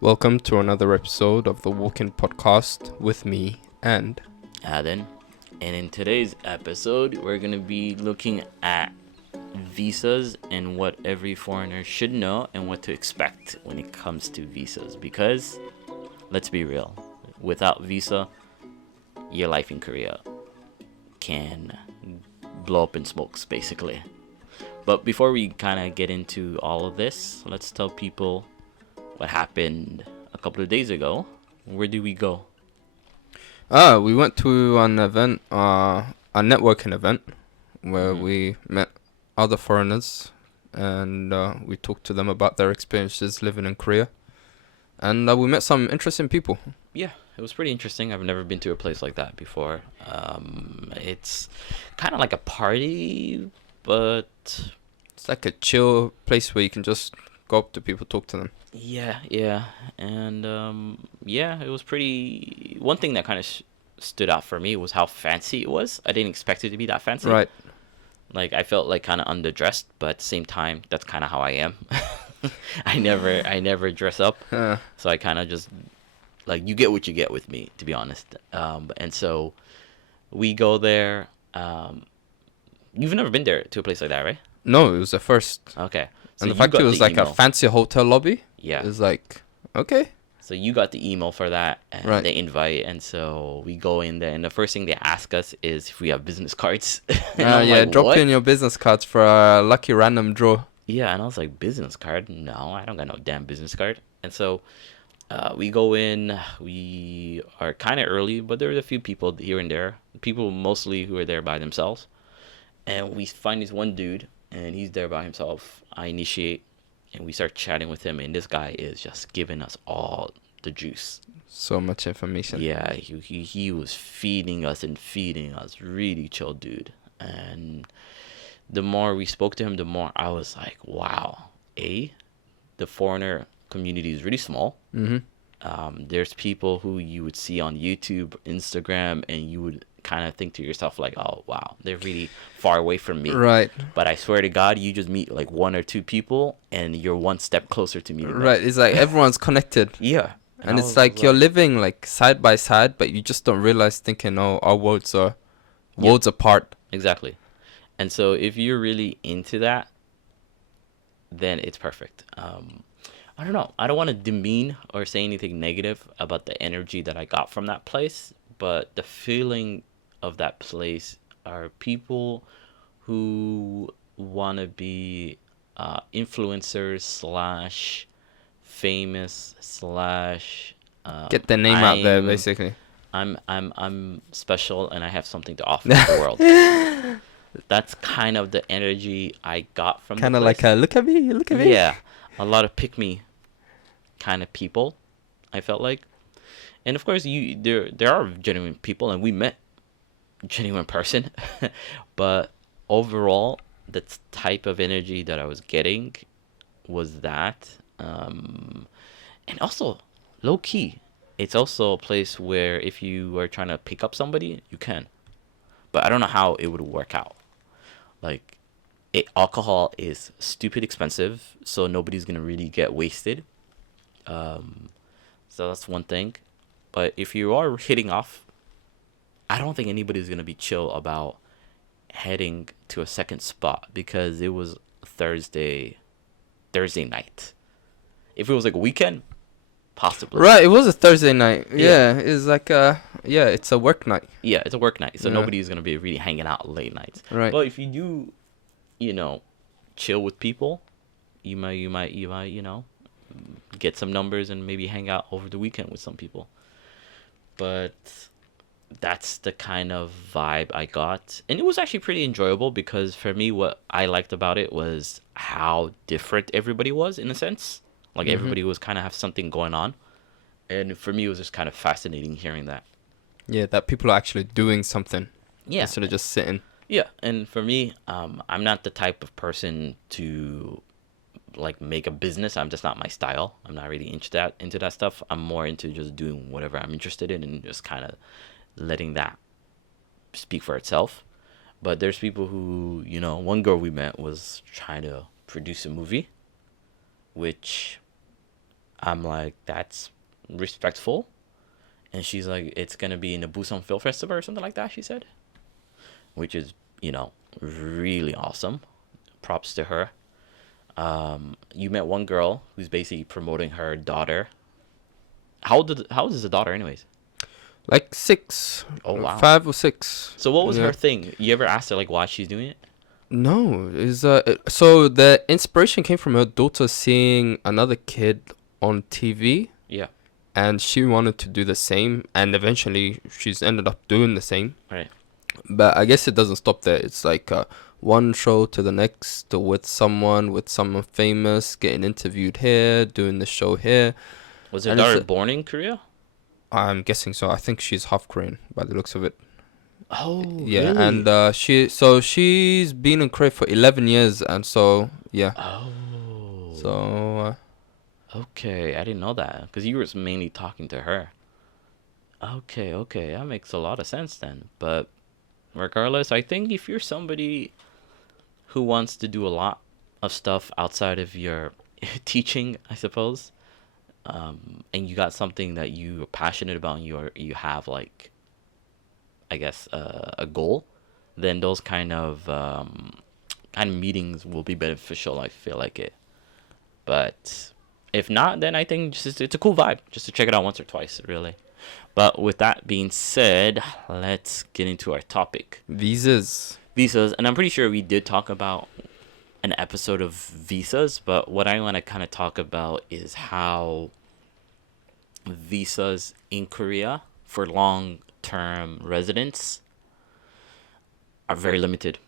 Welcome to another episode of the Walk-In Podcast with me and Aden. And in today's episode, we're going to be looking at visas and what every foreigner should know and what to expect when it comes to visas. Because, let's be real, without visa, your life in Korea can blow up in smokes, basically. But before we kind of get into all of this, let's tell people what happened a couple of days ago. Where did we go? we went to an event, a networking event, where we met other foreigners and we talked to them about their experiences living in Korea. And we met some interesting people. Yeah, it was pretty interesting. I've never been to a place like that before. It's kind of like a party, but It's like a chill place where you can just go up to people, talk to them. yeah. And it was pretty. One thing that kind of stood out for me was how fancy it was. I didn't expect it to be that fancy. Right. Like, I felt like kind of underdressed, but at the same time, that's kind of how I am. I never dress up. So I kind of just, like, you get what you get with me, to be honest. And so we go there. You've never been there to a place like that, right? No, it was the first. Okay. So And the you fact got it was the like a email. fancy hotel lobby. Yeah. It was like, okay. So you got the email for that, and Right. the invite, and so we go in there, and the first thing they ask us is if we have business cards. And I'm like, Drop what? in your business cards for a lucky random draw. Yeah, and I was like, business card? No, I don't got no damn business card. And so we go in. We are kind of early, but there was a few people here and there. People mostly who are there by themselves. And we find this one dude, and he's there by himself. I initiate, and we start chatting with him, and this guy is just giving us all the juice. So much information. Yeah, he was feeding us. Really chill dude. And the more we spoke to him, the more I was like, wow, the foreigner community is really small. There's people who you would see on YouTube, Instagram, and you would kind of think to yourself like, oh wow, they're really far away from me. Right. But I swear to God, you just meet like one or two people, and you're one step closer to meeting them. Right. It's like everyone's connected. Yeah. And I it's was like you're living like side by side, but you just don't realize thinking, oh, our worlds are worlds apart. Exactly. And so if you're really into that, then it's perfect. I don't know. I don't want to demean or say anything negative about the energy that I got from that place, but the feeling of that place are people who want to be influencers slash famous slash Get the name out there, I'm- basically. I'm special and I have something to offer the world. That's kind of the energy I got from Kind the of like place. a look at me. Yeah, a lot of pick me kind of people. I felt like, and of course, there are genuine people, and we met genuine person. But overall, the type of energy that I was getting was that, and also low key. It's also a place where if you are trying to pick up somebody, you can. But I don't know how it would work out. Like, alcohol is stupid expensive, so nobody's gonna really get wasted. So that's one thing. But if you are hitting off, I don't think anybody's gonna be chill about heading to a second spot because it was Thursday night. If it was like a weekend, possibly. Right. It was a Thursday night. Yeah. Yeah. It's like it's a work night. Yeah, it's a work night, so Yeah. nobody's gonna be really hanging out late nights. Right. But if you do, chill with people, you might, get some numbers and maybe hang out over the weekend with some people. But that's the kind of vibe I got, and it was actually pretty enjoyable because for me, what I liked about it was how different everybody was in a sense. Like everybody was kind of have something going on, and for me, it was just kind of fascinating hearing that. Yeah. That people are actually doing something Yeah. instead of just sitting. Yeah, and for me, I'm not the type of person to like make a business. I'm just not my style. I'm not really into that stuff. I'm more into just doing whatever I'm interested in and just kind of letting that speak for itself. But there's people who, one girl we met was trying to produce a movie, which I'm like, that's respectful. And she's like, it's gonna be in the Busan Film Festival or something like that. She said, which is, really awesome. Props to her. You met one girl who's basically promoting her daughter. How old is the daughter, anyways? Like 6, Oh wow. 5 or 6. So what was Yeah. her thing? You ever asked her like why she's doing it? No, so the inspiration came from her daughter seeing another kid on TV, Yeah. and she wanted to do the same, and eventually she's ended up doing the same. Right. But I guess it doesn't stop there. It's like one show to the next with someone famous, getting interviewed here, doing the show here. Was her And it's daughter born in Korea? I'm guessing so. I think she's half Korean by the looks of it. Oh, Yeah, really? and she's been in Korea for 11 years, and so yeah. Oh. So Okay, I didn't know that because you were mainly talking to her. Okay, okay, that makes a lot of sense then. But regardless, I think if you're somebody who wants to do a lot of stuff outside of your teaching, I suppose, and you got something that you're passionate about and you have like, I guess, a goal, then those kind of meetings will be beneficial. I feel like it. But if not, then I think just it's a cool vibe just to check it out once or twice, really. But with that being said, let's get into our topic. visas. Visas, and I'm pretty sure we did talk about an episode of visas, but what I want to kind of talk about is how visas in Korea for long-term residents are very limited.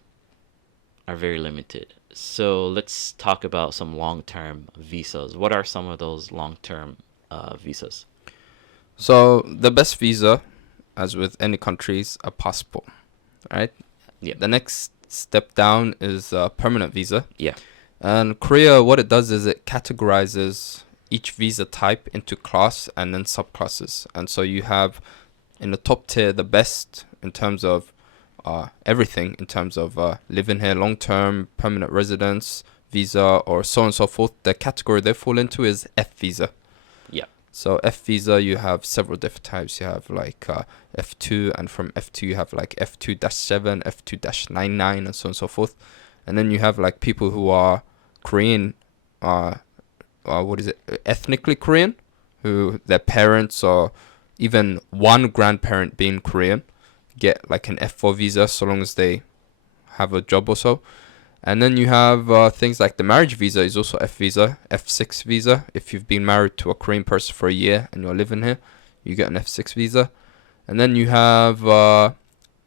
Are very limited. So let's talk about some long-term visas. What are some of those long-term visas? So the best visa, as with any countries, a passport, right? Yeah. The next step down is a permanent visa. Yeah. And Korea, what it does is it categorizes each visa type into class and then subclasses. And so you have in the top tier the best in terms of everything, in terms of living here long term, permanent residence, visa, or so on and so forth. The category they fall into is F visa. Yeah. So F visa, you have several different types. You have like F2, and from F2 you have like F2-7, F2-99, and so on and so forth. And then you have like people who are Korean, ethnically Korean, who their parents or even one grandparent being Korean get like an F4 visa so long as they have a job or so. And then you have things like the marriage visa is also F visa, F6 visa. If you've been married to a Korean person for a year and you're living here, you get an F6 visa. And then you have a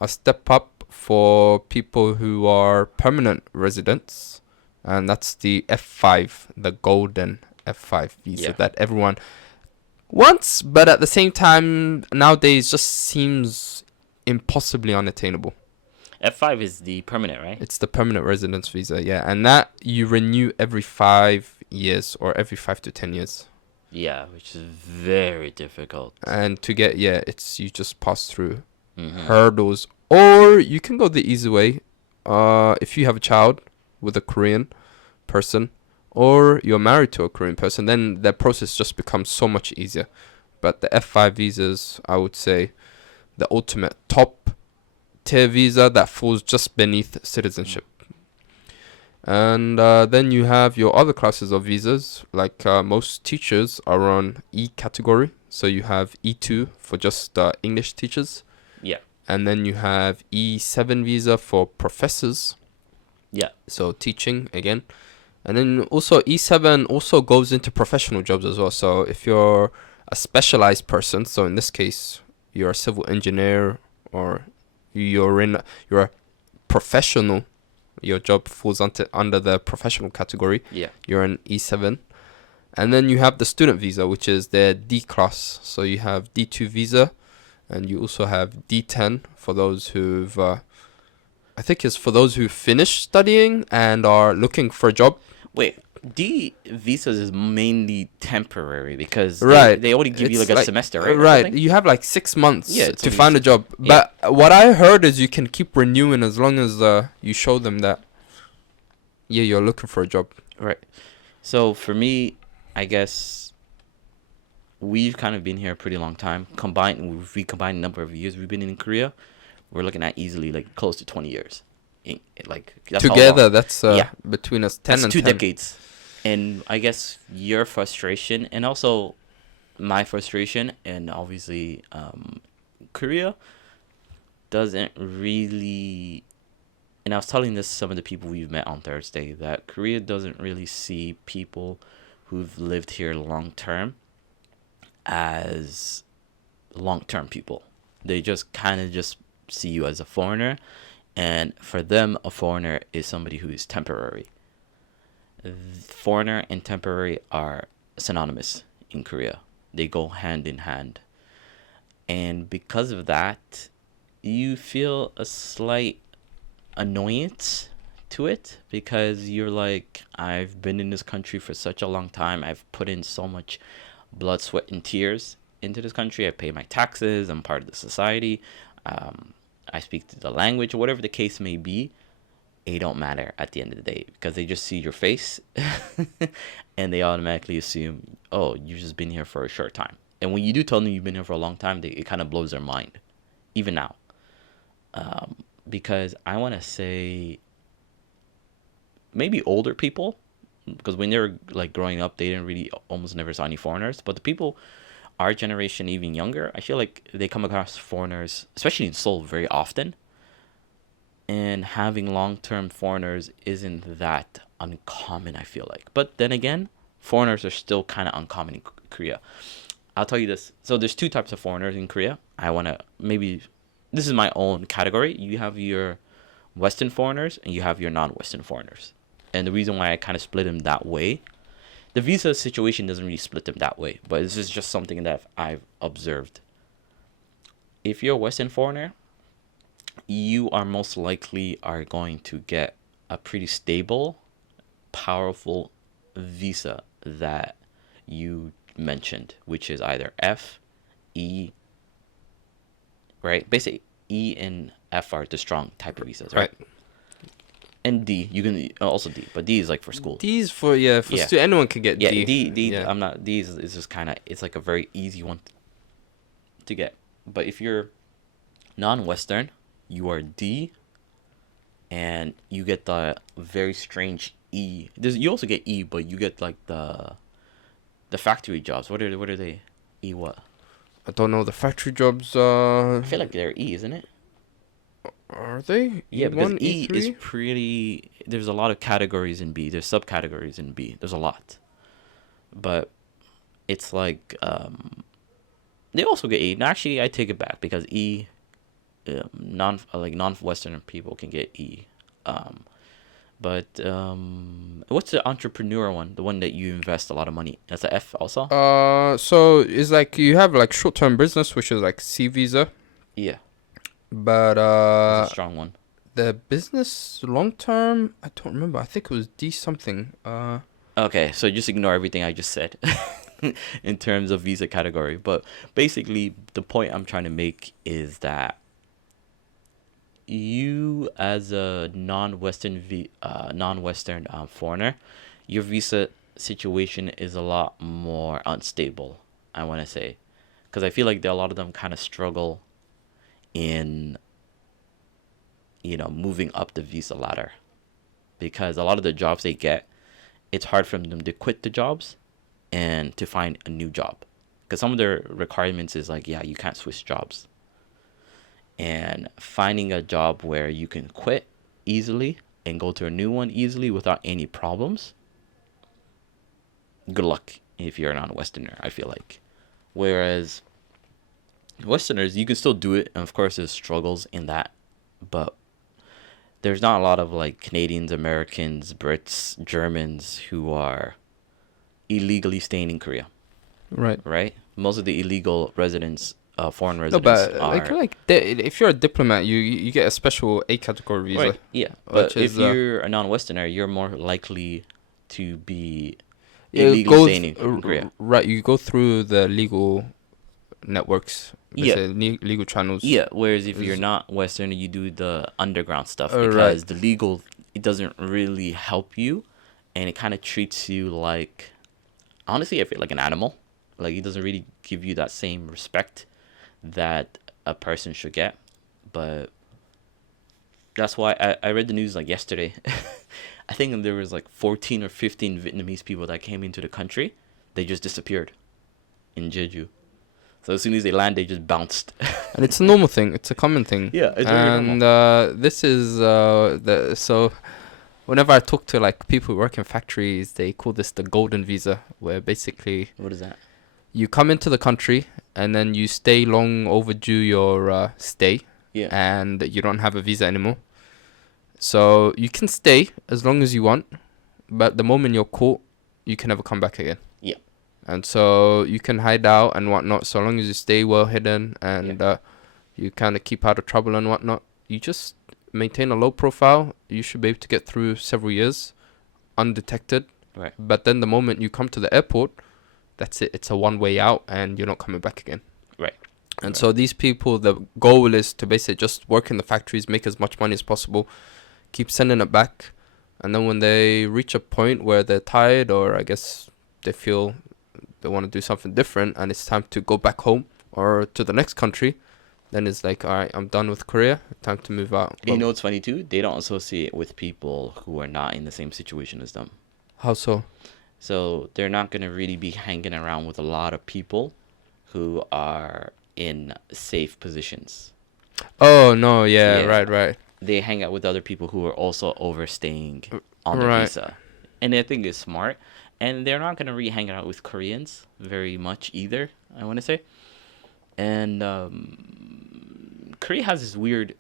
step up for people who are permanent residents, and that's the F5, the golden F5 visa Yeah. that everyone wants, but at the same time nowadays just seems impossibly unattainable. F5 is the permanent, right? It's the permanent residence visa, yeah, and that you renew every 5 years or every 5 to 10 years. Yeah, which is very difficult. And to get, it's you just pass through Mhm. hurdles, or you can go the easy way. If you have a child with a Korean person, or you're married to a Korean person, then the process just becomes so much easier. But the F5 visas, I would say, the ultimate top tier visa that falls just beneath citizenship. And then you have your other classes of visas, like most teachers are on E category. So you have E2 for just English teachers. Yeah. And then you have E7 visa for professors. Yeah. So teaching again. And then also E7 also goes into professional jobs as well. So if you're a specialized person, so in this case, you're a civil engineer or you're a professional, your job falls under the professional category. Yeah. You're an E7. And then you have the student visa, which is the D class. So you have D2 visa, and you also have D10 for those who've, I think it's for those who finished studying and are looking for a job. Wait, D visas is mainly temporary because Right. they only give you It's like a semester, right? or Right. something? You have like 6 months Yeah, it's to only find a 6 job. Yeah. But what I heard is you can keep renewing as long as you show them that, you're looking for a job. Right. So for me, I guess we've kind of been here a pretty long time. If we combine the number of years we've been in Korea, we're looking at easily like close to 20 years. Like that's how Together, long. that's Yeah, between us 10 that's and 2 10. decades. And I guess your frustration and also my frustration and obviously Korea doesn't really, and I was telling this to some of the people we've met on Thursday, that Korea doesn't really see people who've lived here long term as long term people. They just kind of just see you as a foreigner, and for them, a foreigner is somebody who is temporary. Foreigner and temporary are synonymous in Korea. They go hand in hand. And because of that, you feel a slight annoyance to it because you're like, I've been in this country for such a long time. I've put in so much blood, sweat, and tears into this country. I pay my taxes. I'm part of the society. I speak the language, whatever the case may be. It don't matter at the end of the day because they just see your face and they automatically assume, oh, you've just been here for a short time. And when you do tell them you've been here for a long time, it kind of blows their mind, even now. Because I want to say maybe older people, because when they were like growing up, they didn't really almost never saw any foreigners. But the people, our generation, even younger, I feel like they come across foreigners, especially in Seoul, very often. And having long-term foreigners isn't that uncommon, I feel like. But then again, foreigners are still kind of uncommon in Korea. I'll tell you this. So there's 2 types of foreigners in Korea. I want to maybe, this is my own category. You have your Western foreigners and you have your non-Western foreigners. And the reason why I kind of split them that way, the visa situation doesn't really split them that way, but this is just something that I've observed. If you're a Western foreigner, you are most likely are going to get a pretty stable, powerful visa that you mentioned, which is either F, E, right? Basically, E and F are the strong type of visas, right? And D, you can also D, but D is like for school. D's for anyone can get D. D. Yeah. I'm not. D is just kind of, it's like a very easy one to get. But if you're non-Western, you are D, and you get the very strange E. You also get E, but you get like the factory jobs. What are they? E what? I don't know. The factory jobs. I feel like they're E, isn't it? Are they? Yeah, because E1, E E3? is pretty. There's a lot of categories in B. There's subcategories in B. There's a lot, but it's like they also get E. Actually, I take it back because E, non-Western people can get E. But what's the entrepreneur one? The one that you invest a lot of money. That's a F also. So it's like you have like short-term business, which is like C visa, Yeah, but that's a strong one. the business long-term, I don't remember. I think it was D something. Okay, so just ignore everything I just said in terms of visa category. But basically, the point I'm trying to make is that you, as a non-Western foreigner, your visa situation is a lot more unstable, I want to say, because I feel like a lot of them kind of struggle in, moving up the visa ladder, because a lot of the jobs they get, it's hard for them to quit the jobs and to find a new job, because some of their requirements is like, yeah, you can't switch jobs. And finding a job where you can quit easily and go to a new one easily without any problems, good luck if you're not a Westerner, I feel like. Whereas Westerners, you can still do it, and of course there's struggles in that, but there's not a lot of like Canadians, Americans, Brits, Germans who are illegally staying in Korea. Right? Most of the illegal residents, foreign No, residents, but are if you're a diplomat, you get a special A category visa. right. Yeah, but which if is, you're a non-Westerner, you're more likely to be you illegally staying in Korea. Right, you go through the legal networks. Yeah. Legal channels. Yeah, whereas if you're Is- not Western, you do the underground stuff Right. because the legal, it doesn't really help you, and it kind of treats you like, honestly, I feel like an animal. Like, he doesn't really give you that same respect that a person should get. But that's why I read the news like yesterday. I think there was like 14 or 15 Vietnamese people that came into the country. They just disappeared in Jeju. So as soon as they land, they just bounced. And it's a normal thing. It's a common thing. Yeah, it's very normal. And this is so. Whenever I talk to like people who work in factories, they call this the golden visa, where basically What is that? you come into the country and then you stay long overdue your stay, Yeah. and you don't have a visa anymore. So you can stay as long as you want, but the moment you're caught, you can never come back again. Yeah. And so you can hide out and whatnot, so long as you stay well hidden and you kind of keep out of trouble and whatnot. You just maintain a low profile. You should be able to get through several years undetected. Right. But then the moment you come to the airport, that's it. It's a one way out and you're not coming back again. Right. And so these people, the goal is to basically just work in the factories, make as much money as possible, keep sending it back. And then when they reach a point where they're tired, or I guess they feel they want to do something different and it's time to go back home or to the next country, then it's like, all right, I'm done with Korea. Time to move out. You know what's funny too? They don't associate with people who are not in the same situation as them. How so? So they're not going to really be hanging around with a lot of people who are in safe positions. Oh, no. Yeah. Yeah. Right. They hang out with other people who are also overstaying on their Right. visa. And I think it's smart. And they're not going to really hang out with Koreans very much either, I want to say. And Korea has this weird,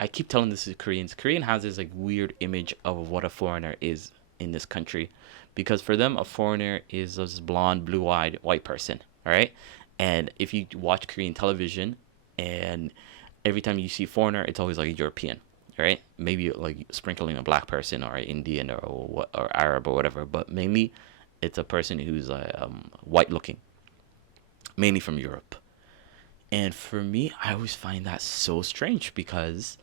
I keep telling this to Koreans, Korean has this like weird image of what a foreigner is in this country. Because for them, a foreigner is this blonde, blue-eyed white person, all right? And if you watch Korean television and every time you see foreigner, it's always like a European, right? Maybe like sprinkling a black person or an Indian or Arab or whatever, but mainly it's a person who's white looking, mainly from Europe. And for me, I always find that so strange because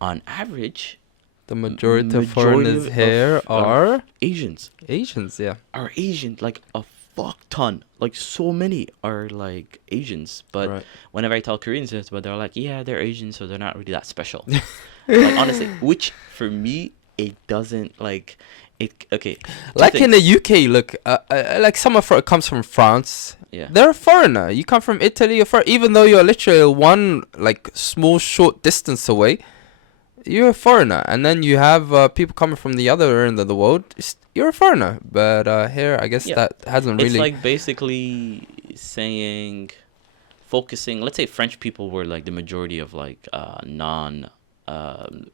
on average, The majority of majority foreigners of here are Asians. Asians, yeah. Are Asian, like a fuck ton, like so many are like Asians. But Right. whenever I tell Koreans this, but they're like, yeah, they're Asian, so they're not really that special. Like honestly, which for me it doesn't like it. Okay, Like in the UK, look, like someone comes from France. Yeah. They're a foreigner. You come from Italy, even though you're literally one like small short distance away, you're a foreigner. And then you have people coming from the other end of the world. You're a foreigner. But here, I guess Yeah. that hasn't It's really. like basically saying, focusing. Let's say French people were like the majority of like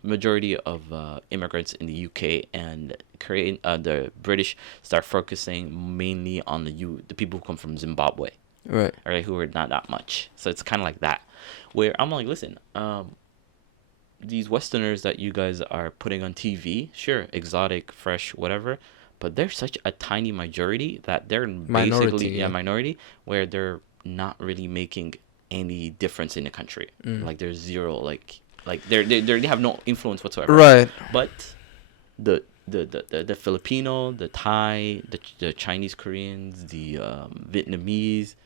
majority of immigrants in the UK, and Korean, the British start focusing mainly on the people who come from Zimbabwe, Right. right, who are not that much. So it's kind of like that, where I'm like, listen, these Westerners that you guys are putting on TV, sure, exotic, fresh, whatever, but they're such a tiny majority that they're Minority, basically yeah. minority, where they're not really making any difference in the country. Like there's zero, like they have no influence whatsoever. Right. But the Filipino, the Thai, the Chinese Koreans, the Vietnamese,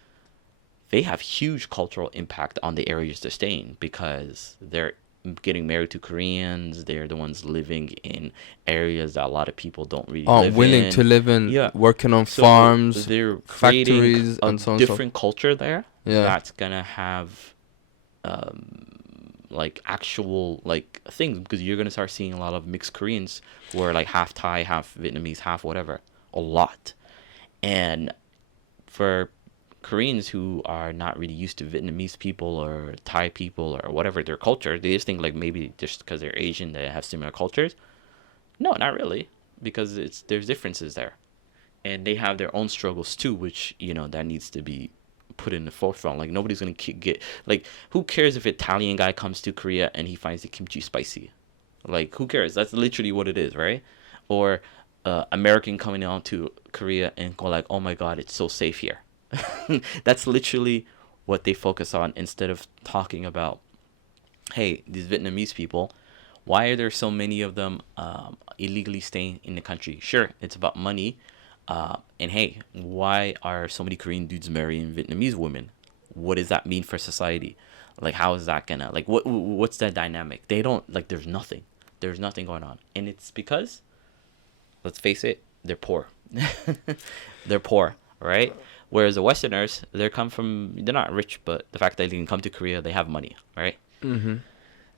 they have huge cultural impact on the areas they're staying because they're getting married to Koreans. They're the ones living in areas that a lot of people don't really Aren't live willing in. to live in, Yeah. working on So farms, they're factories, creating a and so on. So. different culture there Yeah. that's gonna have like actual like things, because you're gonna start seeing a lot of mixed Koreans who are like half Thai, half Vietnamese, half whatever, a lot. And for Koreans who are not really used to Vietnamese people or Thai people or whatever their culture, they just think like maybe just because they're Asian they have similar cultures. No, not really, because there's differences there, and they have their own struggles too, which that needs to be put in the forefront. Like nobody's gonna get like, who cares if Italian guy comes to Korea and he finds the kimchi spicy? Like who cares? That's literally what it is, right? Or American coming out to Korea and go like, oh my god, it's so safe here. That's literally what they focus on, instead of talking about, hey, these Vietnamese people, why are there so many of them illegally staying in the country? Sure, it's about money, And hey, why are so many Korean dudes marrying Vietnamese women? What does that mean for society? Like, how is that gonna, like, what's that dynamic? They don't, like, there's nothing going on, and it's because, let's face it, they're poor. They're poor, right? Whereas the Westerners, they're not rich, but the fact that they can come to Korea, they have money, right? Mm-hmm.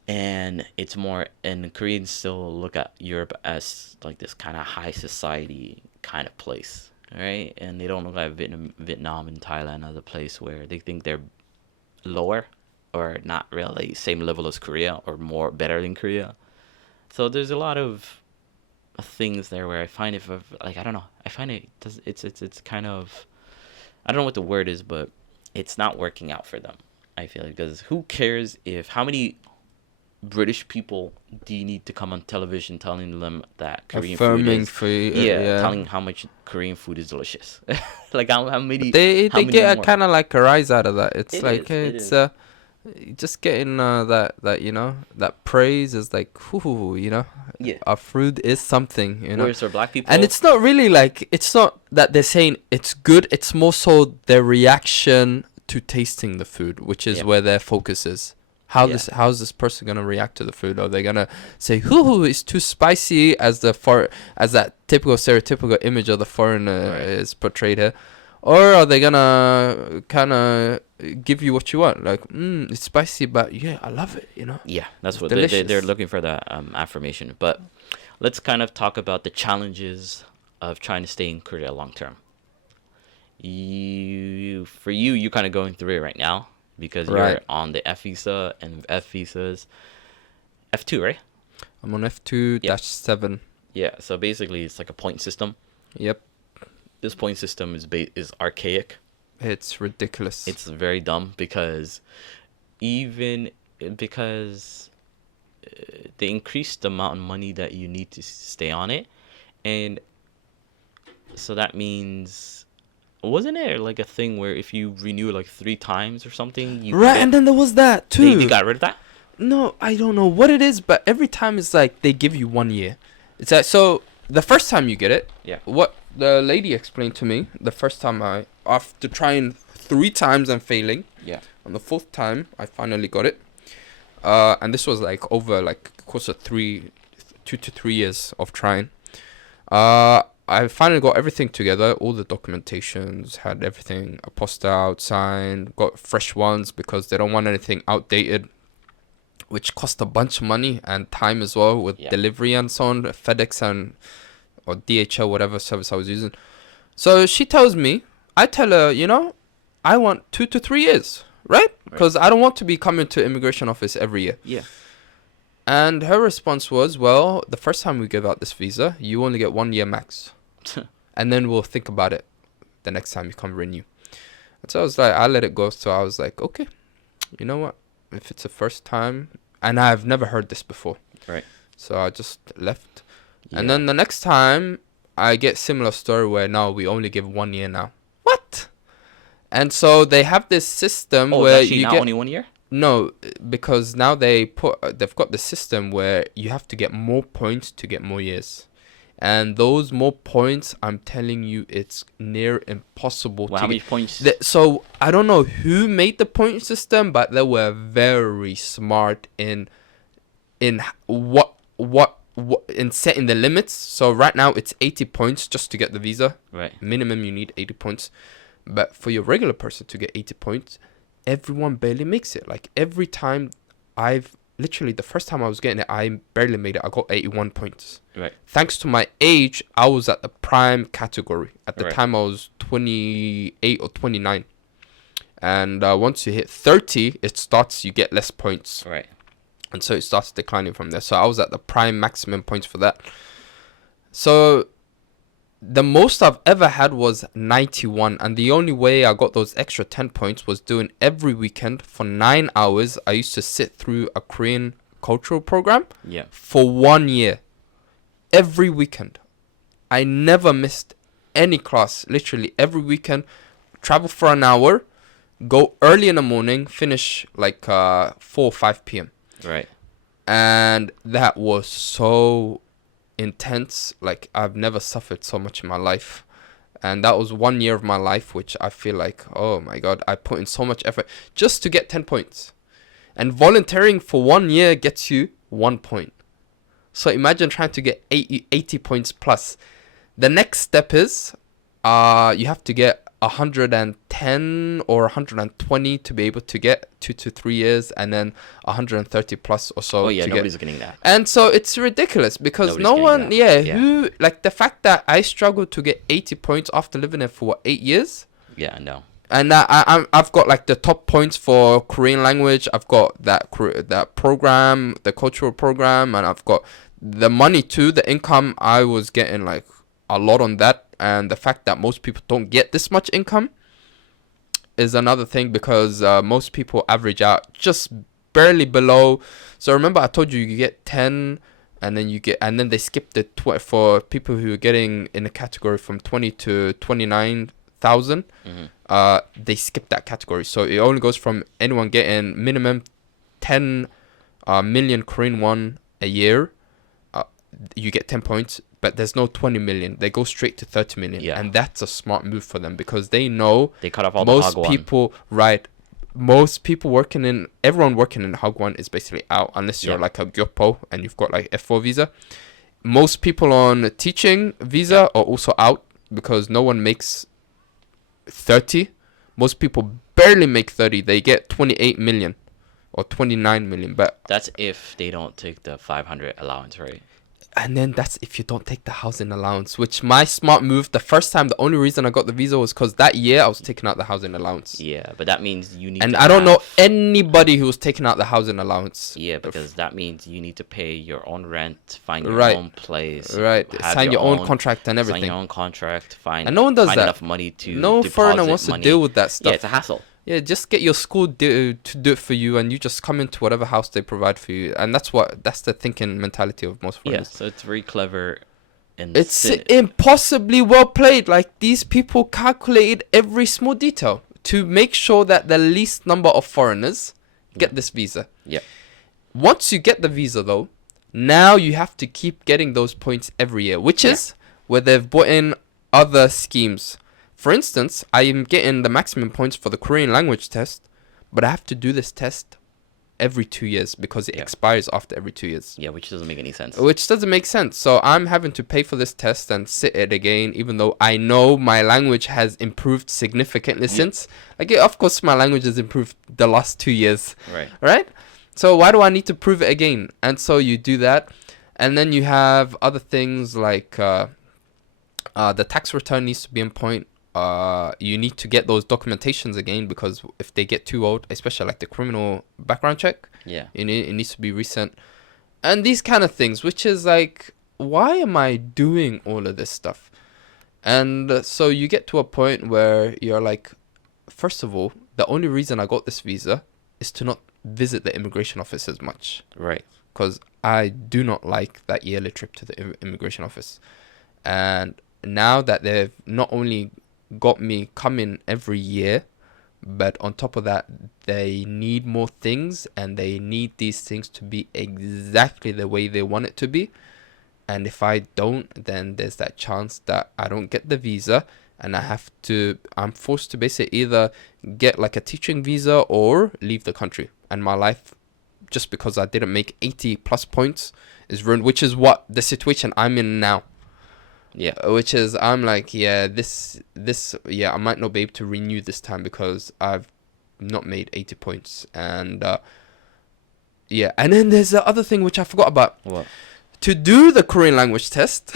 And it's more, and Koreans still look at Europe as like this kind of high society kind of place, right? And they don't look at Vietnam and Thailand as a place where they think they're lower or not really same level as Korea or more better than Korea. So there's a lot of things there where I find like, I don't know, I find it's kind of, I don't know what the word is, but it's not working out for them. I feel like, because who cares if, how many British people do you need to come on television telling them that Korean food Affirming is, free. yeah, telling how much Korean food is delicious. Like, how many, They how many get more? kind of like a rise out of that. It's It like is, it it's is. just getting that that praise is like, whoo, Yeah. our food is something, Whereas for black people, and it's not really like, it's not that they're saying it's good. It's more so their reaction to tasting the food, which is Yeah. where their focus is. Yeah. How's this person gonna react to the food? Are they gonna say, "Hoo, it's too spicy," as as that typical stereotypical image of the foreigner Right. is portrayed here, or are they gonna kind of give you what you want? Like, it's spicy, but yeah, I love it. Yeah, that's It's what they're delicious. looking for, that affirmation. But let's kind of talk about the challenges of trying to stay in Korea long term. You're kind of going through it right now because you're Right. on the F visa, and F visas, F2, right? I'm on F2-7. Yeah. So basically, it's like a point system. Yep, This point system is archaic. it's ridiculous. It's very dumb because even because they increased the amount of money that you need to stay on it, and so that means, wasn't it like a thing where if you renew like 3 times or something, you Right, get, and then there was that too. they got rid of that? No, I don't know what it is, but every time it's like they give you 1 year. It's like, so the first time you get it, Yeah. what the lady explained to me, the first time after trying 3 times and failing, Yeah. on the fourth time I finally got it. And this was like over like course of 2 to 3 years of trying. I finally got everything together, all the documentations, had everything apostilled out, signed, got fresh ones because they don't want anything outdated, which cost a bunch of money and time as well with Yeah. delivery and so on, FedEx and or DHL, whatever service I was using. So she tells me, I tell her, I want 2 to 3 years, right? Because I don't want to be coming to immigration office every year. Yeah. And her response was, well, the first time we give out this visa, you only get 1 year max. And then we'll think about it the next time you come renew. And so I was like, I let it go. So I was like, okay, you know what? If it's the first time, and I've never heard this before. Right. So I just left. Yeah. And then the next time, I get similar story where now we only give 1 year now. What? And so they have this system Oh, where it's actually you not get... only 1 year? No, because now they've got the system where you have to get more points to get more years. And those more points, I'm telling you, it's near impossible Well, to how get. many points? So I don't know who made the point system, but they were very smart in what in setting the limits. So right now it's 80 points just to get the visa. Right. Minimum you need 80 points. But for your regular person to get 80 points, everyone barely makes it. Like every time literally the first time I was getting it, I barely made it. I got 81 points. Right. Thanks to my age, I was at the prime category. At the Right. time, I was 28 or 29. And once you hit 30, you get less points. Right. And so it starts declining from there. So I was at the prime maximum points for that. So the most I've ever had was 91. And the only way I got those extra 10 points was doing every weekend for 9 hours. I used to sit through a Korean cultural program Yeah. for 1 year. Every weekend. I never missed any class. Literally every weekend. Travel for an hour. Go early in the morning. Finish like 4 or 5 p.m. Right. And that was so intense. Like I've never suffered so much in my life. And that was 1 year of my life, which I feel like, oh my God, I put in so much effort just to get 10 points. And volunteering for 1 year gets you 1 point. So imagine trying to get 80 points plus. The next step is you have to get 110 or 120 to be able to get 2 to 3 years, and then 130 plus or so. Oh yeah, to nobody's get. getting that. And so it's ridiculous because Nobody's no getting one, that. Yeah. who, like the fact that I struggled to get 80 points after living there for 8 years. Yeah, I know. And I've got like the top points for Korean language. I've got that program, the cultural program, and I've got the money too, the income. I was getting like a lot on that. And the fact that most people don't get this much income is another thing, because most people average out just barely below. So remember I told you get 10, and then they skip the for people who are getting in a category from 20 to 29,000. They skip that category, so it only goes from anyone getting minimum 10 million Korean won a year. You get 10 points, but there's no 20 million. They go straight to 30 million. Yeah. And that's a smart move for them, because they know They cut off all most the Hagwon. people, right? Most people everyone working in Hagwon is basically out, unless you're Yeah. like a Gyopo and you've got like F4 visa. Most people on teaching visa are also out, because no one makes 30. Most people barely make 30. They get 28 million or 29 million, but That's if they don't take the 500 allowance, right? and then that's if you don't take the housing allowance, which my smart move the first time, the only reason I got the visa was because that year I was taking out the housing allowance. Yeah, but that means you need And to I don't know have- anybody who was taking out the housing allowance. Yeah, because that means you need to pay your own rent, find your Right. own place, Right. have Sign your own contract and everything. sign your own contract, find And no one does find that. enough money to No foreigner deposit wants money. to deal with that Yeah, stuff. it's a hassle. Yeah, just get your school to do it for you, and you just come into whatever house they provide for you. And that's the thinking mentality of most Yeah, foreigners. so it's very clever. And It's impossibly well played. Like, these people calculated every small detail to make sure that the least number of foreigners get this visa. Yeah. Once you get the visa, though, now you have to keep getting those points every year, which is where they've brought in other schemes. For instance, I am getting the maximum points for the Korean language test, but I have to do this test every 2 years because it Yeah. expires after every 2 years. Yeah, which doesn't make any sense. Which doesn't make sense. So I'm having to pay for this test and sit it again, even though I know my language has improved significantly since. Like, yeah, of course, my language has improved the last 2 years, Right. right? So why do I need to prove it again? And so you do that. And then you have other things like the tax return needs to be on point. You need to get those documentations again, because if they get too old, especially like the criminal background check, Yeah. it needs to be recent. And these kind of things, which is like, why am I doing all of this stuff? And so you get to a point where you're like, first of all, the only reason I got this visa is to not visit the immigration office as much, Right. because I do not like that yearly trip to the immigration office. And now that they've not only got me coming every year, but on top of that, they need more things, and they need these things to be exactly the way they want it to be. And if I don't, then there's that chance that I don't get the visa, and I'm forced to basically either get like a teaching visa or leave the country. And my life, just because I didn't make 80 plus points, is ruined, which is what the situation I'm in now. Yeah. Which is, I'm like, yeah, I might not be able to renew this time because I've not made 80 points. And yeah, and then there's the other thing which I forgot about. What? To do the Korean language test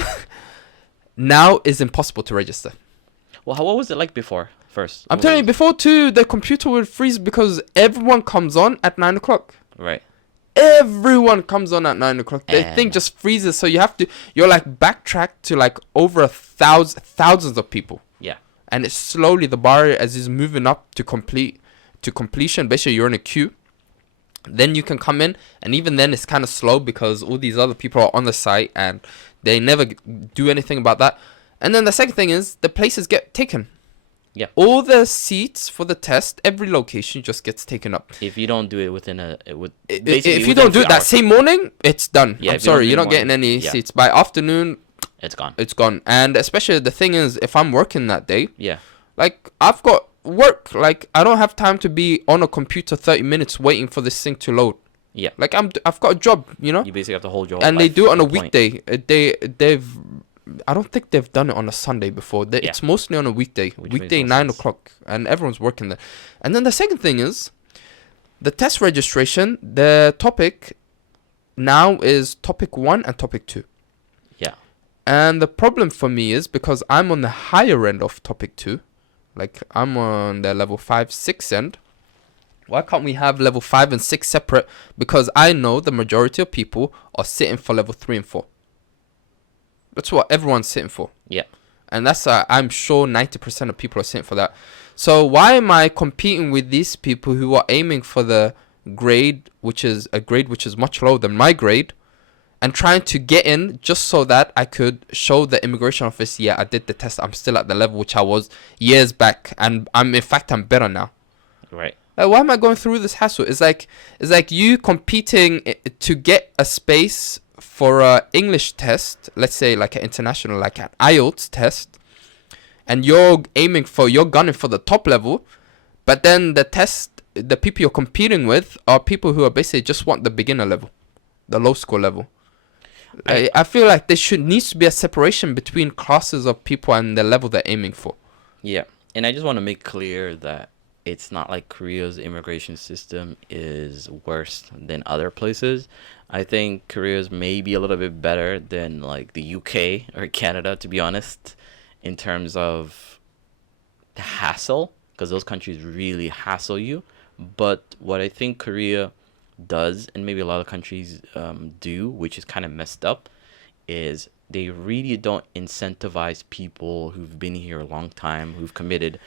now is impossible to register. Well, what was it like before? First, I'm telling you, before too, the computer would freeze because everyone comes on at 9 o'clock. Right. Everyone comes on at 9 o'clock. The And- thing just freezes, so you're like backtracked to like over thousands of people. Yeah. And it's slowly, the bar as is moving up to completion. Basically, you're in a queue. Then you can come in, and even then it's kind of slow because all these other people are on the site and they never do anything about that. And then the second thing is the places get taken. Yeah. All the seats for the test, every location just gets taken up. If you don't do it within If you don't do it that same morning, it's done. Yeah, I'm if you don't sorry, do you're it not getting morning, any yeah. seats. By afternoon, It's gone. it's gone. And especially the thing is, if I'm working that day, Yeah. like I've got work, like I don't have time to be on a computer 30 minutes waiting for this thing to load. Yeah. Like I've got a job, you know. You basically have to hold your whole And they life do it on to a point. weekday. They've I don't think they've done it on a Sunday before. Yeah. It's mostly on a weekday. Which Weekday makes no 9 sense. o'clock, and everyone's working there. And then the second thing is, the test registration. The topic now is topic 1 and topic 2. Yeah. And the problem for me is because I'm on the higher end of topic 2, like I'm on the level 5, 6 end. Why can't we have level 5 and 6 separate? Because I know the majority of people are sitting for level 3 and 4. That's what everyone's sitting for. Yeah. And that's, I'm sure 90% of people are sitting for that. So why am I competing with these people who are aiming for the grade, which is a grade which is much lower than my grade, and trying to get in just so that I could show the immigration office, yeah, I did the test. I'm still at the level which I was years back. And I'm better now. Right. Like, why am I going through this hassle? It's like you competing to get a space for a English test, let's say like an international, like an IELTS test, and you're gunning for the top level, but then the people you're competing with are people who are basically just want the beginner level, the low score level. I feel like there needs to be a separation between classes of people and the level they're aiming for. Yeah. And I just want to make clear that it's not like Korea's immigration system is worse than other places. I think Korea's maybe a little bit better than like the UK or Canada, to be honest, in terms of the hassle, because those countries really hassle you. But what I think Korea does, and maybe a lot of countries do, which is kind of messed up, is they really don't incentivize people who've been here a long time, who've committed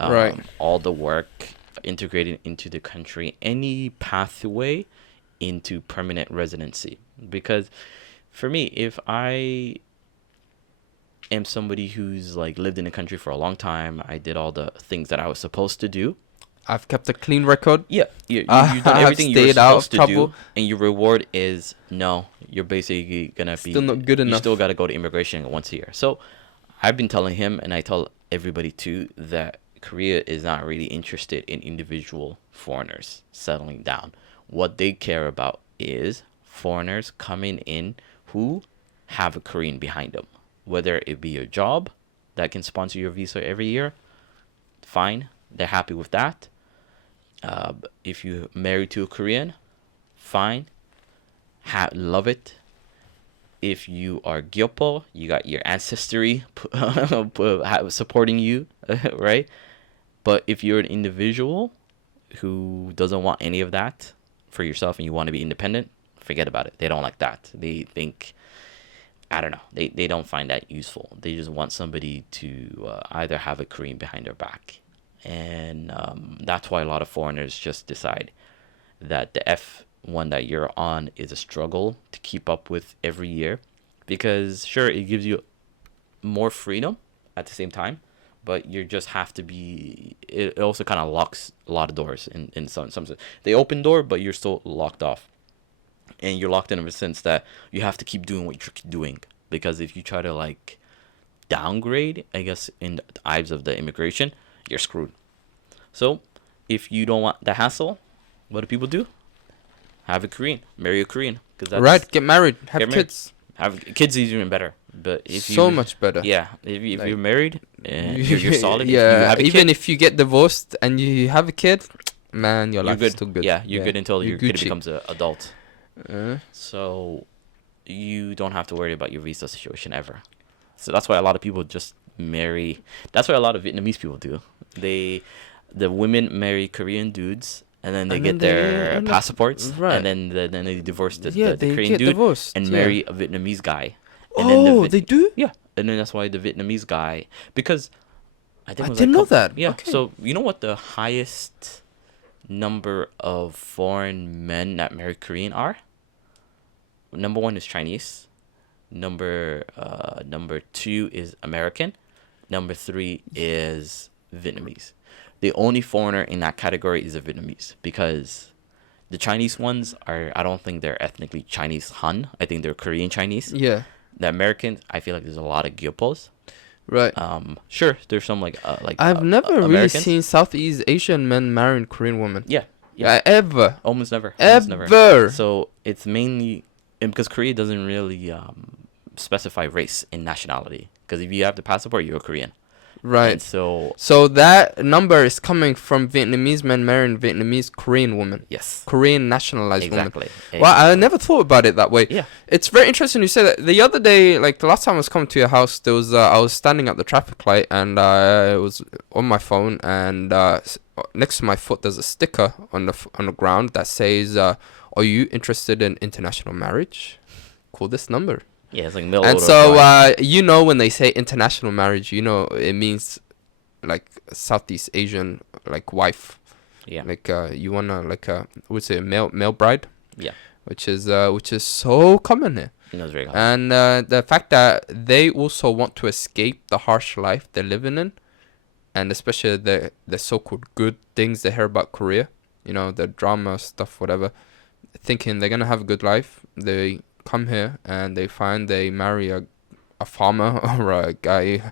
Right. all the work, integrated into the country, any pathway into permanent residency. Because for me, if I am somebody who's like lived in the country for a long time, I did all the things that I was supposed to do. I've kept a clean record. Yeah, you've I've done everything you were stayed out of supposed to trouble. do, and your reward is no. You're basically gonna be Still not good You enough. still gotta go to immigration once a year. So, I've been telling him, and I tell everybody too, that Korea is not really interested in individual foreigners settling down. What they care about is foreigners coming in who have a Korean behind them, whether it be a job that can sponsor your visa every year. Fine, they're happy with that. If you married to a Korean, fine, love it. If you are Gyopo, you got your ancestry supporting you, right? But if you're an individual who doesn't want any of that for yourself and you want to be independent, forget about it. They don't like that. They think, I don't know, they don't find that useful. They just want somebody to either have a Korean behind their back. And that's why a lot of foreigners just decide that the F1 that you're on is a struggle to keep up with every year. Because sure, it gives you more freedom at the same time, but you just have to be, it also kind of locks a lot of doors in some sense. They open door, but you're still locked off. And you're locked in a sense that you have to keep doing what you're doing. Because if you try to like downgrade, I guess, in the eyes of the immigration, you're screwed. So if you don't want the hassle, what do people do? Have a Korean, marry a Korean, because that's Right, get married, have Get married. kids. Have kids is even better. But if So you, much better. yeah, if Like, you're married and you're solid, Yeah, if you have a even kid, if you get divorced and you have a kid, man, your you're life good. is still good. Yeah, you're good until your kid Gucci. becomes an adult. Uh, So you don't have to worry about your visa situation ever. So that's why a lot of people just marry. That's why a lot of Vietnamese people do. The women marry Korean dudes, and then they And get then they their end up- passports, right. and then they divorce the they Korean get dude divorced and yeah. marry a Vietnamese guy. And then Oh, they do? Yeah, and then that's why the Vietnamese guy, because I think I it was didn't know couple- that. Yeah. Okay. So you know what the highest number of foreign men that marry Korean are? Number one is Chinese. Number two is American. Number three is Vietnamese. The only foreigner in that category is a Vietnamese, because the Chinese ones are, I don't think they're ethnically Chinese Han. I think they're Korean Chinese. Yeah. The Americans, I feel like there's a lot of gyopos. Right. Sure, there's some I've never really Americans. seen Southeast Asian men marrying Korean women. Yeah, yeah, Ever. almost never. Almost never. Ever. So it's mainly and because Korea doesn't really specify race in nationality. Because if you have the passport, you're Korean. Right. And so So that number is coming from Vietnamese men marrying Vietnamese Korean women. yes, Korean nationalized women. exactly. Well, I never thought about it that way. Yeah. It's very interesting you say that. The other day, like the last time I was coming to your house, there was I was standing at the traffic light and I was on my phone and next to my foot there's a sticker on the ground that says, "Are you interested in international marriage? Call this number." Yeah, it's like middle And order so flight. you know when they say international marriage, you know it means like Southeast Asian like wife. Yeah. Like you wanna like what's it male bride? Yeah. Which is so common here. It was very common. And the fact that they also want to escape the harsh life they're living in, and especially the so-called good things they hear about Korea, you know, the drama stuff, whatever, thinking they're gonna have a good life, they come here and they marry a farmer or a guy,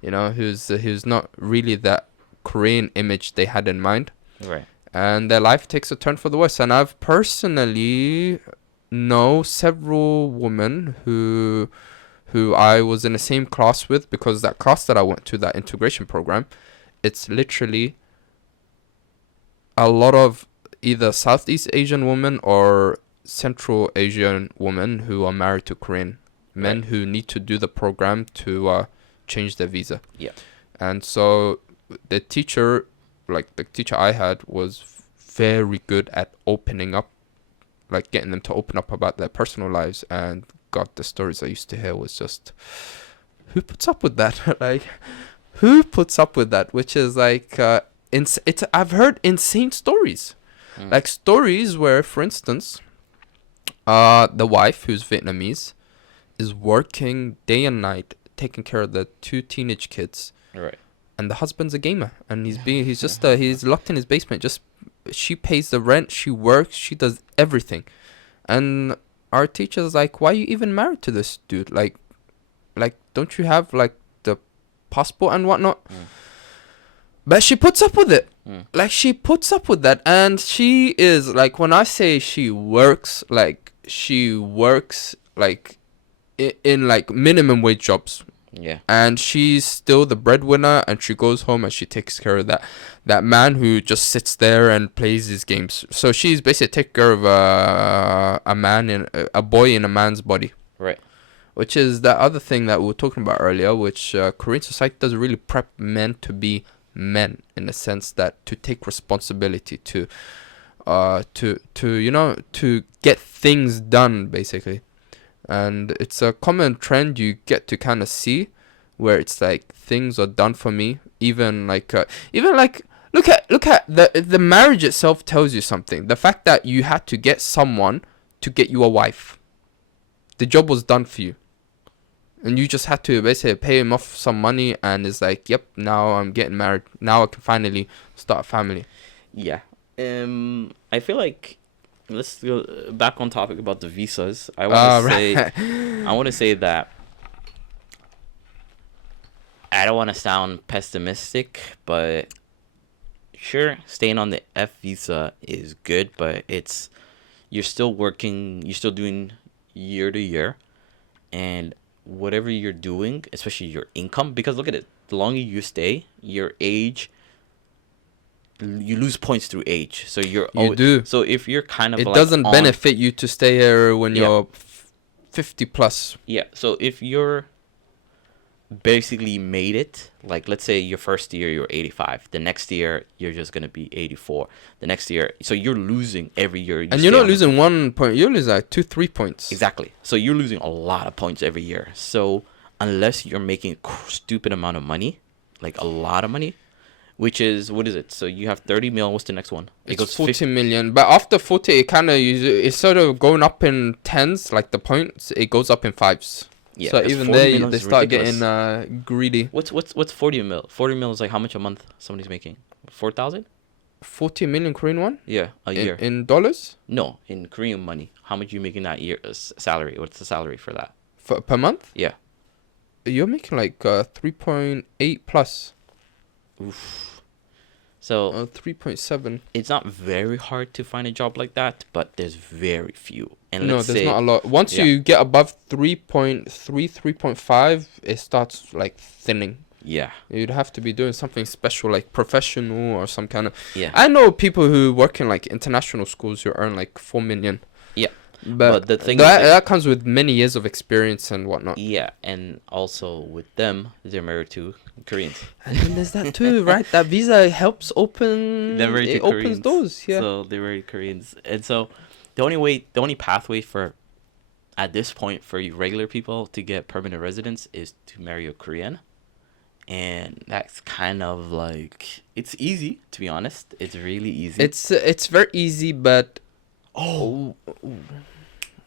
you know, who's not really that Korean image they had in mind, Right. and their life takes a turn for the worse. And I've personally know several women who I was in the same class with, because that class that I went to, that integration program, it's literally a lot of either Southeast Asian women or Central Asian women who are married to Korean men Right. who need to do the program to change their visa. Yeah. And so the teacher, like the teacher I had, was very good at opening up, like getting them to open up about their personal lives. And God, the stories I used to hear was just, who puts up with that? Like, who puts up with that? Which is like, I've heard insane stories. Mm. Like stories where, for instance, the wife, who's Vietnamese, is working day and night taking care of the two teenage kids, Right. and the husband's a gamer, and he's just he's locked in his basement. Just she pays the rent, she works, she does everything, and our teacher's like, why are you even married to this dude? Like don't you have like the passport and whatnot? Mm. But she puts up with it. Mm. Like she puts up with that, and she is like, when I say she works like in like minimum wage jobs, Yeah. and she's still the breadwinner, and she goes home and she takes care of that man who just sits there and plays his games. So she's basically taking care of a boy in a man's body, Right. which is the other thing that we were talking about earlier, which Korean society doesn't really prep men to be men, in the sense that to take responsibility, to you know, to get things done, basically. And it's a common trend you get to kind of see, where it's like things are done for me, even like look at the marriage itself tells you something. The fact that you had to get someone to get you a wife, the job was done for you, and you just had to basically pay him off some money, and it's like, yep, now I'm getting married, now I can finally start a family. Yeah. I feel like let's go back on topic about the visas. I want to say Right. I want to say that I don't want to sound pessimistic, but sure, staying on the F visa is good, but you're still working, you're still doing year to year, and whatever you're doing, especially your income, because look at it, the longer you stay, your age, you lose points through age. So You do. So if you're kind of It like doesn't on- benefit you to stay here when Yeah. you're 50 plus. Yeah. So if you're basically made it, like let's say your first year you're 85, the next year you're just gonna be 84. The next year, so you're losing every year. And you're not losing 1 point, you're losing like 2-3 points. Exactly. So you're losing a lot of points every year. So unless you're making a stupid amount of money, like a lot of money, which is, what is it? So you have 30 mil. What's the next one? It It's 40 million. But after 40, it kind of, it's sort of going up in tens, like the points. It goes up in fives. Yeah. So 'cause even 40 there, million they is start ridiculous. getting greedy. What's 40 mil? 40 mil is like how much a month somebody's making? 4,000? 40 million Korean won? Yeah, a year. In dollars? No, in Korean money. How much you making that year salary? What's the salary for that? per month. Yeah. You're making like 3.8 plus, Oof. So 3.7. it's not very hard to find a job like that, but there's very few. And No, let's there's say, not a lot. Once yeah. you get above 3.3, 3.5, it starts like thinning. yeah, You'd have to be doing something special, like professional or some kind of. yeah, I know people who work in like international schools who earn like 4 million. yeah. But the thing that is, that comes with many years of experience and whatnot. yeah, and also with them, they're married to Koreans. And then there's that too, right? That visa helps open. They're married It to opens Koreans. doors. Yeah. So they're married Koreans, and so the only pathway for at this point for you regular people to get permanent residence is to marry a Korean. And that's kind of like, it's easy, to be honest. It's really easy. It's very easy, but oh,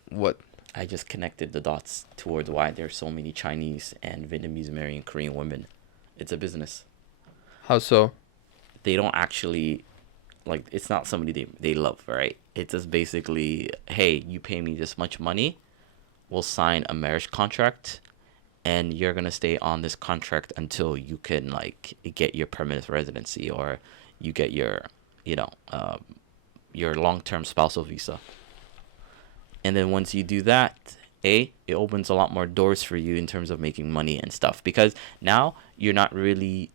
what? I just connected the dots towards why there's so many Chinese and Vietnamese marrying Korean women. It's a business. How so? They don't actually, like, it's not somebody they love, right? It's just basically, hey, you pay me this much money, we'll sign a marriage contract, and you're gonna stay on this contract until you can like get your permanent residency, or you get your, your long-term spousal visa. And then once you do that, it opens a lot more doors for you in terms of making money and stuff, because now you're not really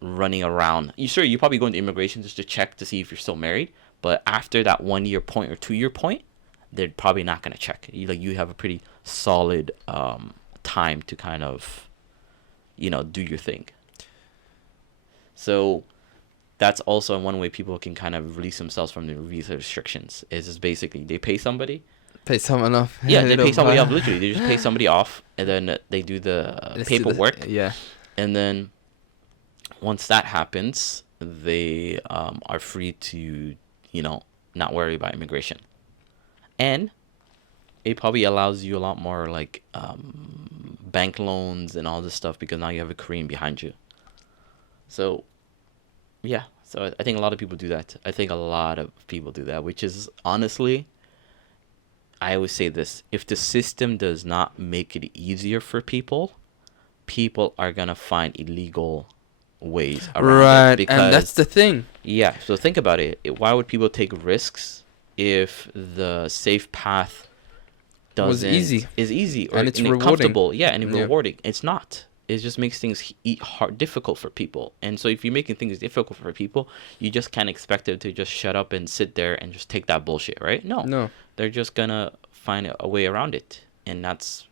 running around. You probably go into immigration just to check to see if you're still married, but after that 1 year point or 2 year point, they're probably not gonna check. You have a pretty solid time to kind of, do your thing. So that's also one way people can kind of release themselves from the visa restrictions, is just basically they pay somebody. Pay someone off. Yeah, they pay somebody off, literally. They just pay somebody off, and then they do the Let's do paperwork. Yeah. And then once that happens, they are free to, not worry about immigration. And it probably allows you a lot more like bank loans and all this stuff, because now you have a Korean behind you. So yeah, so I think a lot of people do that. Which is honestly, I always say this: if the system does not make it easier for people, people are gonna find illegal ways around Right, it. Because, and that's the thing. yeah, so think about it. Why would people take risks if the safe path Was easy. is easy or And it's and rewarding. comfortable? Yeah, and Yeah. rewarding. It's not. It just makes things difficult for people. And so if you're making things difficult for people, you just can't expect them to just shut up and sit there and just take that bullshit, right? No. They're just gonna find a way around it, and that's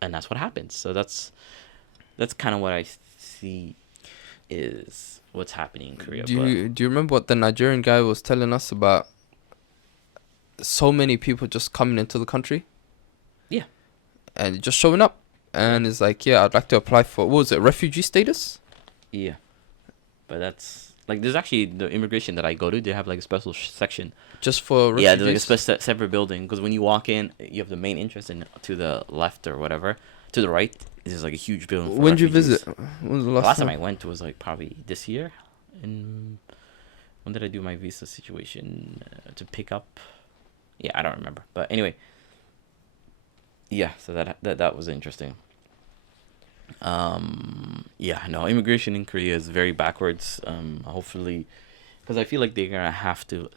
what happens. So that's kind of what I see is what's happening in Korea. Do you remember what the Nigerian guy was telling us about? So many people just coming into the country. Yeah. And just showing up, and it's like, yeah, I'd like to apply for, what was it, refugee status? Yeah, but that's like, there's actually the immigration that I go to. They have like a special section. Just for refugees? Yeah, there's like a separate building, because when you walk in, you have the main entrance, and to the left or whatever, to the right, there's like a huge building. For When did you refugees. visit? When was the The last, last time I went was like probably this year. And when did I do my visa situation to pick up? Yeah, I don't remember. But anyway, yeah. So that was interesting. Yeah, no, immigration in Korea is very backwards. Hopefully, because I feel like they're gonna have to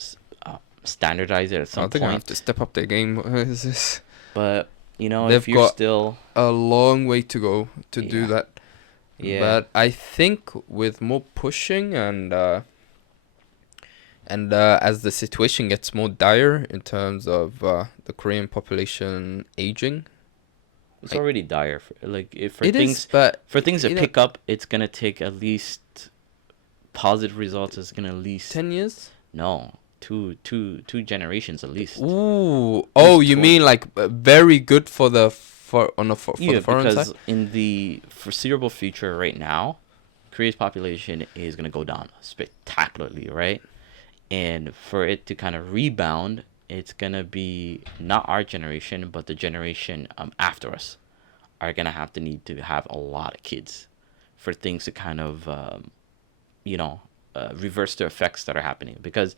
standardize it at some they're gonna have point. to step up their game. What is this? But They've if you're got still, a long way to go to do Yeah. that. yeah, But I think with more pushing and as the situation gets more dire in terms of the Korean population aging, it's already dire. For it things is. But for things to you know- pick up, it's gonna take at least positive results. It's gonna at least 10 years. no two generations at least. Ooh. Oh, you 20. mean like very good for the for the foreign because side? in the foreseeable future right now, Korea's population is gonna go down spectacularly, right? And for it to kind of rebound, it's gonna be not our generation, but the generation after us are gonna need to have a lot of kids for things to kind of reverse the effects that are happening. Because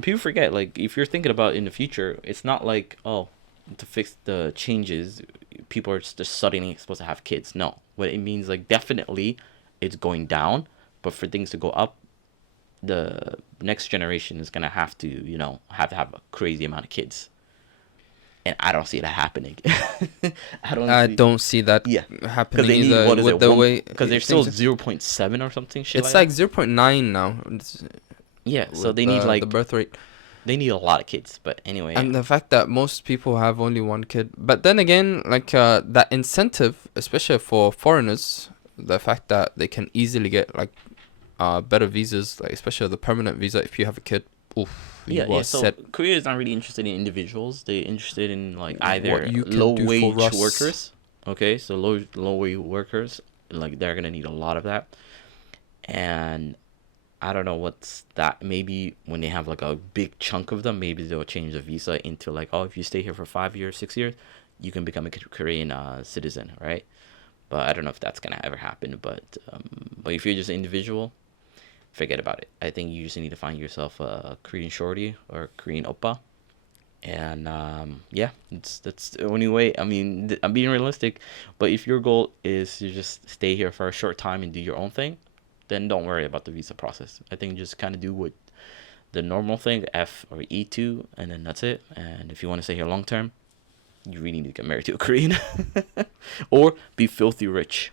people forget, like, if you're thinking about in the future, it's not like, oh, to fix the changes, people are just suddenly supposed to have kids. No, what it means, like, definitely it's going down, but for things to go up, the next generation is gonna have to, have to have a crazy amount of kids, and I don't see that happening. I don't I see. don't see that Yeah, because happening they need, either what is with it, the one? way Because they're still things. 0.7 or something shit It's like like that. 0.9 now Yeah, so with they need the like birth rate. they need a lot of kids. But anyway, And the fact that most people have only one kid. But then again, like that incentive, especially for foreigners, the fact that they can easily get like better visas, like especially the permanent visa if you have a kid. Oof, yeah, you yeah. are So set. Korea is not really interested in individuals. They're interested in like What either you can low do for wage us. workers. Okay, so low wage workers, like they're gonna need a lot of that. And I don't know what's that. Maybe when they have like a big chunk of them, maybe they'll change the visa into like, oh, if you stay here for 5 years, 6 years, you can become a Korean citizen, right? But I don't know if that's gonna ever happen. But if you're just an individual, forget about it. I think you just need to find yourself a Korean shorty or Korean oppa, and yeah, that's the only way. I mean, I'm being realistic, but if your goal is to just stay here for a short time and do your own thing, then don't worry about the visa process. I think just kind of do what the normal thing, F or E2, and then that's it. And if you want to stay here long term, you really need to get married to a Korean, or be filthy rich.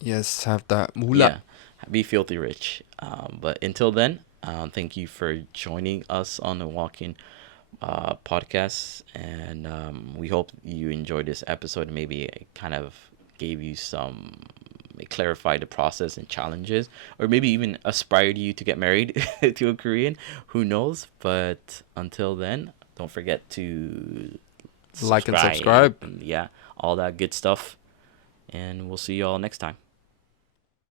Yes, have that Yeah, moolah. be filthy rich. But until then, thank you for joining us on the Walk-In podcast, and we hope you enjoyed this episode. Maybe it kind of gave you some, it clarified the process and challenges, or maybe even aspired you to get married to a Korean. Who knows? But until then, don't forget to Like and subscribe subscribe. and yeah, all that good stuff. And we'll see you all next time.